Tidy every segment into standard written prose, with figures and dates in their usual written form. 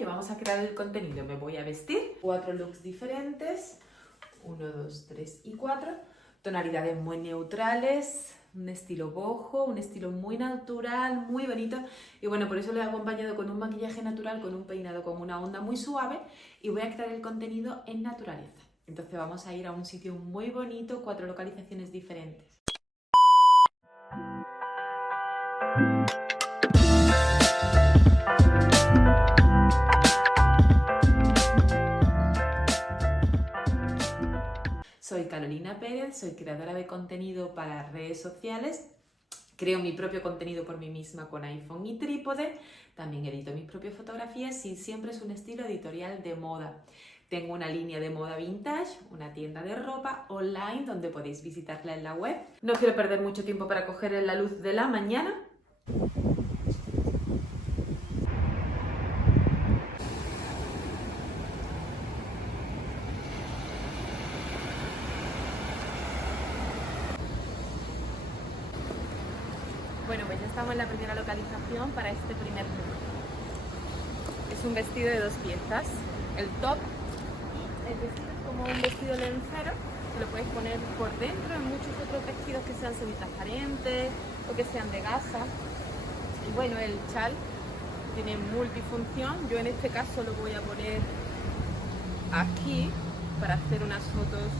Que vamos a crear el contenido. Me voy a vestir 4 looks diferentes, 1, 2, 3 y 4, tonalidades muy neutrales, un estilo boho, un estilo muy natural, muy bonito, y bueno, por eso lo he acompañado con un maquillaje natural, con un peinado con una onda muy suave, y voy a crear el contenido en naturaleza. Entonces vamos a ir a un sitio muy bonito, 4 localizaciones diferentes. Soy Carolina Pérez, soy creadora de contenido para redes sociales. Creo mi propio contenido por mí misma con iPhone y trípode. También edito mis propias fotografías y siempre es un estilo editorial de moda. Tengo una línea de moda vintage, una tienda de ropa online donde podéis visitarla en la web. No quiero perder mucho tiempo para coger la luz de la mañana. Bueno, pues ya estamos en la primera localización para este primer look. Es un vestido de 2 piezas. El top, el vestido es como un vestido lencero, que lo podéis poner por dentro en muchos otros vestidos que sean semitransparentes o que sean de gasa. Y bueno, el chal tiene multifunción. Yo en este caso lo voy a poner aquí para hacer unas fotos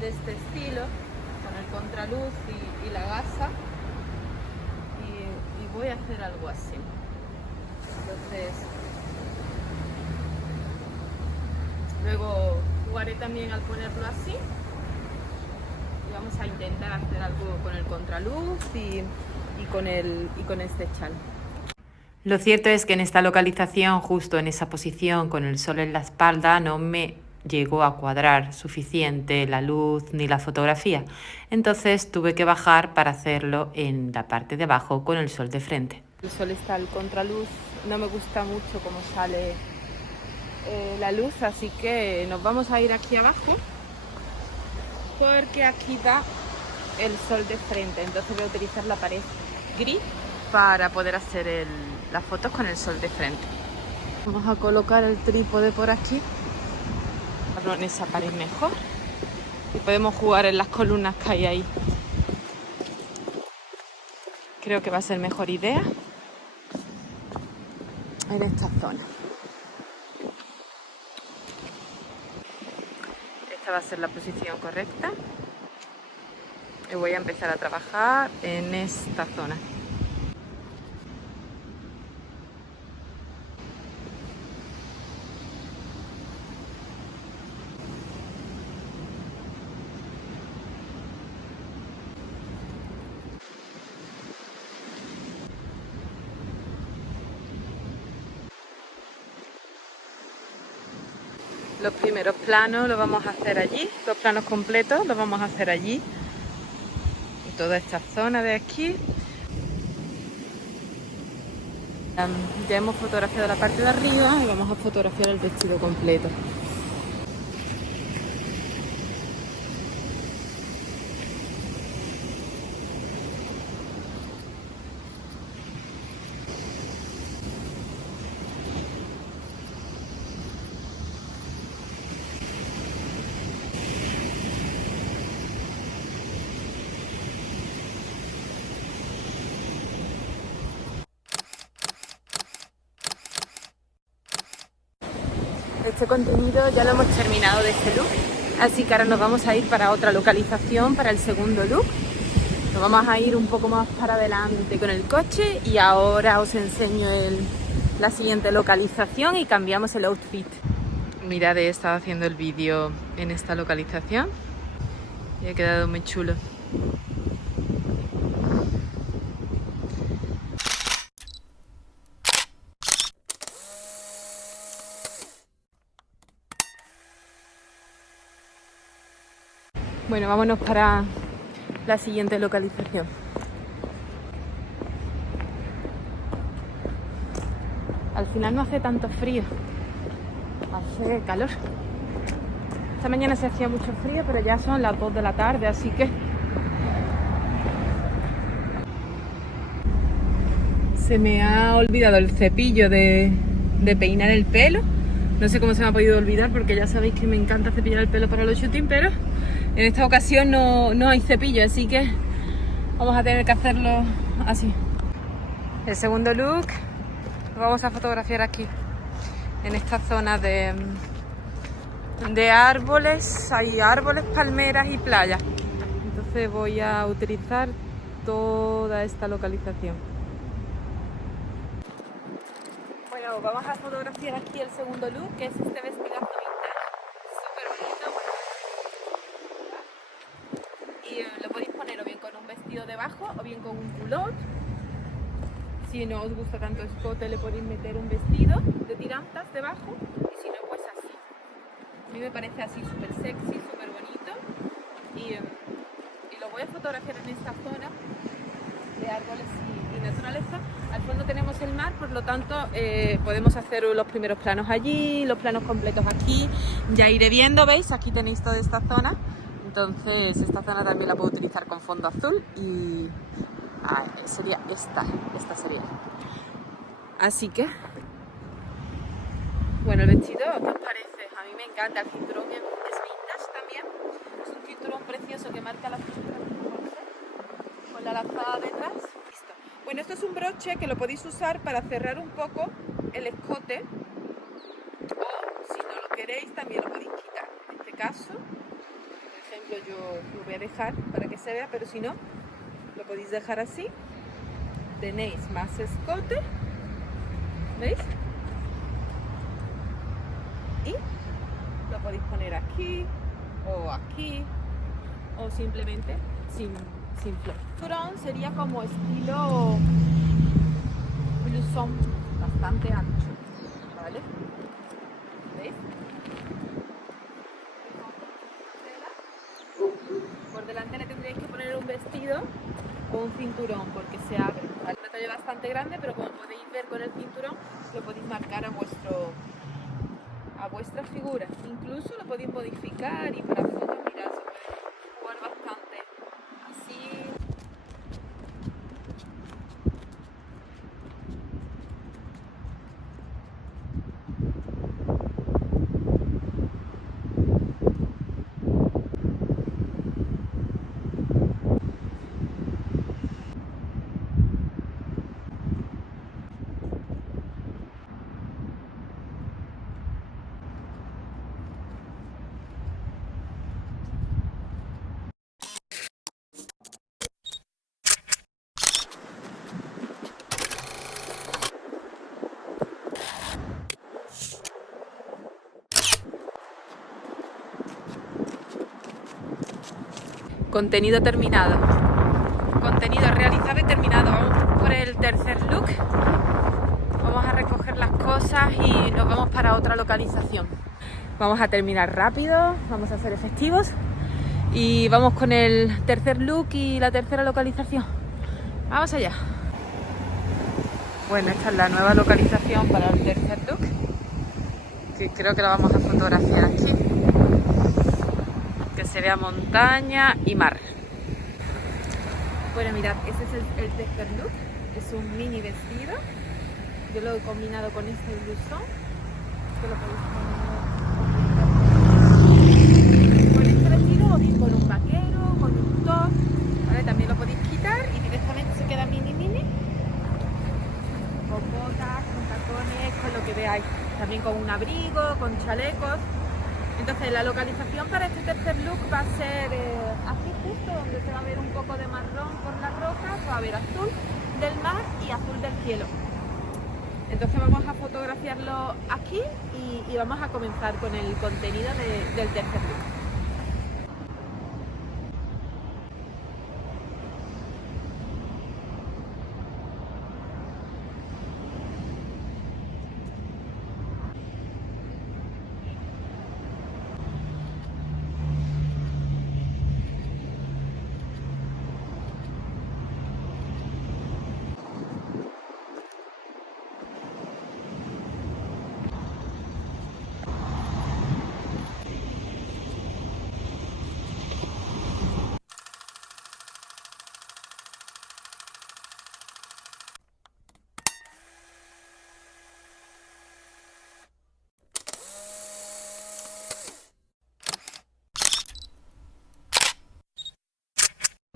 de este estilo, con el contraluz y la gasa. Voy a hacer algo así. Entonces, luego jugaré también al ponerlo así y vamos a intentar hacer algo con el contraluz y con este chal. Lo cierto es que en esta localización, justo en esa posición con el sol en la espalda, no me llegó a cuadrar suficiente la luz ni la fotografía, entonces tuve que bajar para hacerlo en la parte de abajo con el sol de frente. El sol está al contraluz, no me gusta mucho cómo sale la luz, así que nos vamos a ir aquí abajo porque aquí da el sol de frente, entonces voy a utilizar la pared gris para poder hacer las fotos con el sol de frente. Vamos a colocar el trípode por aquí en esa pared mejor y podemos jugar en las columnas que hay ahí. Creo que va a ser mejor idea en esta zona. Esta va a ser la posición correcta y voy a empezar a trabajar en esta zona. Los primeros planos los vamos a hacer allí, los planos completos los vamos a hacer allí, en toda esta zona de aquí. Ya hemos fotografiado la parte de arriba y vamos a fotografiar el vestido completo. Este contenido ya lo hemos terminado de este look, así que ahora nos vamos a ir para otra localización, para el segundo look. Nos vamos a ir un poco más para adelante con el coche y ahora os enseño la siguiente localización y cambiamos el outfit. Mirad, he estado haciendo el vídeo en esta localización y ha quedado muy chulo. Bueno, vámonos para la siguiente localización. Al final no hace tanto frío, hace calor. Esta mañana se hacía mucho frío, pero ya son las 2 de la tarde, así que se me ha olvidado el cepillo de de peinar el pelo. No sé cómo se me ha podido olvidar porque ya sabéis que me encanta cepillar el pelo para los shootings, pero en esta ocasión no hay cepillo, así que vamos a tener que hacerlo así. El segundo look lo vamos a fotografiar aquí, en esta zona de árboles. Hay árboles, palmeras y playa. Entonces voy a utilizar toda esta localización. Bueno, vamos a fotografiar aquí el segundo look, que es este vestidazo vintage, súper bonito. Y lo podéis poner o bien con un vestido debajo o bien con un culot. Si no os gusta tanto escote, le podéis meter un vestido de tirantas debajo, y si no, pues así. A mí me parece así súper sexy, súper bonito, y lo voy a fotografiar en esta zona de árboles y naturaleza. Al fondo tenemos el mar, por lo tanto podemos hacer los primeros planos allí, los planos completos aquí. Ya iré viendo, ¿veis? Aquí tenéis toda esta zona. Entonces esta zona también la puedo utilizar con fondo azul y sería esta sería. Así que, bueno, el vestido, ¿qué os parece? A mí me encanta, el cinturón es vintage también. Es un cinturón precioso que marca la cintura con la lazada detrás. Listo. Bueno, esto es un broche que lo podéis usar para cerrar un poco el escote, o si no lo queréis también lo podéis quitar. En este caso, por ejemplo, yo lo voy a dejar para que se vea, pero si no, lo podéis dejar así. Tenéis más escote, ¿veis? Y lo podéis poner aquí o simplemente sin flor. El cinturón sería como estilo blusón, bastante ancho, ¿vale? ¿Veis? Por delante le tendréis que poner un vestido o un cinturón porque se abre. ¿Vale? Una talla bastante grande, pero como podéis ver con el cinturón lo podéis marcar a vuestra figura. Incluso lo podéis modificar y para fotos, mirad, se puede jugar bastante así. Contenido terminado. Contenido realizado y terminado. Vamos por el tercer look. Vamos a recoger las cosas y nos vamos para otra localización. Vamos a terminar rápido, vamos a ser efectivos y vamos con el tercer look y la tercera localización. Vamos allá. Bueno, esta es la nueva localización para el tercer look, que creo que la vamos a fotografiar aquí. Que se vea montaña y mar. Bueno, mirad, este es el tercer look. Es un mini vestido. Yo lo he combinado con este blusón, que lo podéis poner con este vestido o bien con un vaquero, con un top, ¿vale? También lo podéis quitar y directamente se queda mini, con botas, con tacones, con lo que veáis. También con un abrigo, con chalecos. Entonces la localización para este tercer look va a ser aquí justo, donde se va a ver un poco de marrón por las rocas, va a ver azul del mar y azul del cielo. Entonces vamos a fotografiarlo aquí y vamos a comenzar con el contenido del tercer look.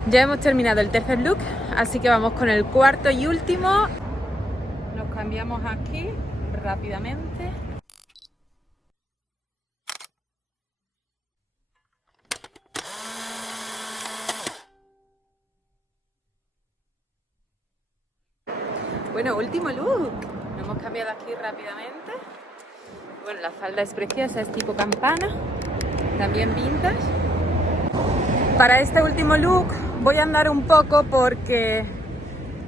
Ya hemos terminado el tercer look, así que vamos con el cuarto y último. Nos cambiamos aquí rápidamente. Bueno, último look. Nos hemos cambiado aquí rápidamente. Bueno, la falda es preciosa, es tipo campana, también vintage. Para este último look voy a andar un poco porque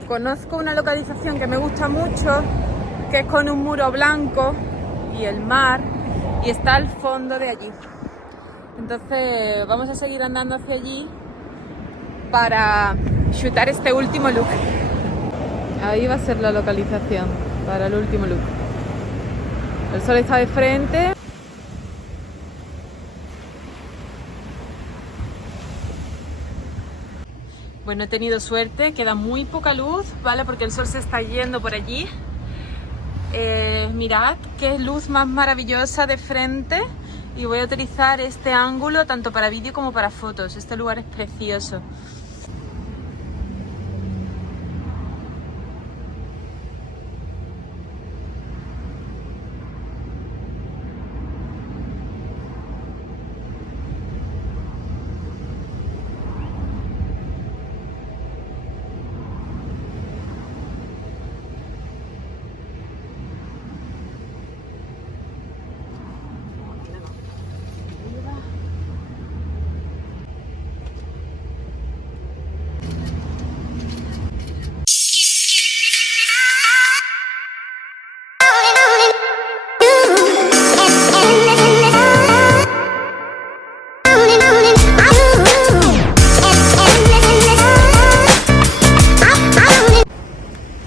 conozco una localización que me gusta mucho, que es con un muro blanco y el mar, y está al fondo de allí. Entonces vamos a seguir andando hacia allí para shootar este último look. Ahí va a ser la localización para el último look. El sol está de frente. Bueno, he tenido suerte, queda muy poca luz, ¿vale? Porque el sol se está yendo por allí. Mirad qué luz más maravillosa de frente. Y voy a utilizar este ángulo tanto para vídeo como para fotos. Este lugar es precioso.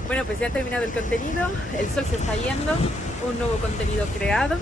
Bueno, pues ya he terminado el contenido, el sol se está yendo, un nuevo contenido creado.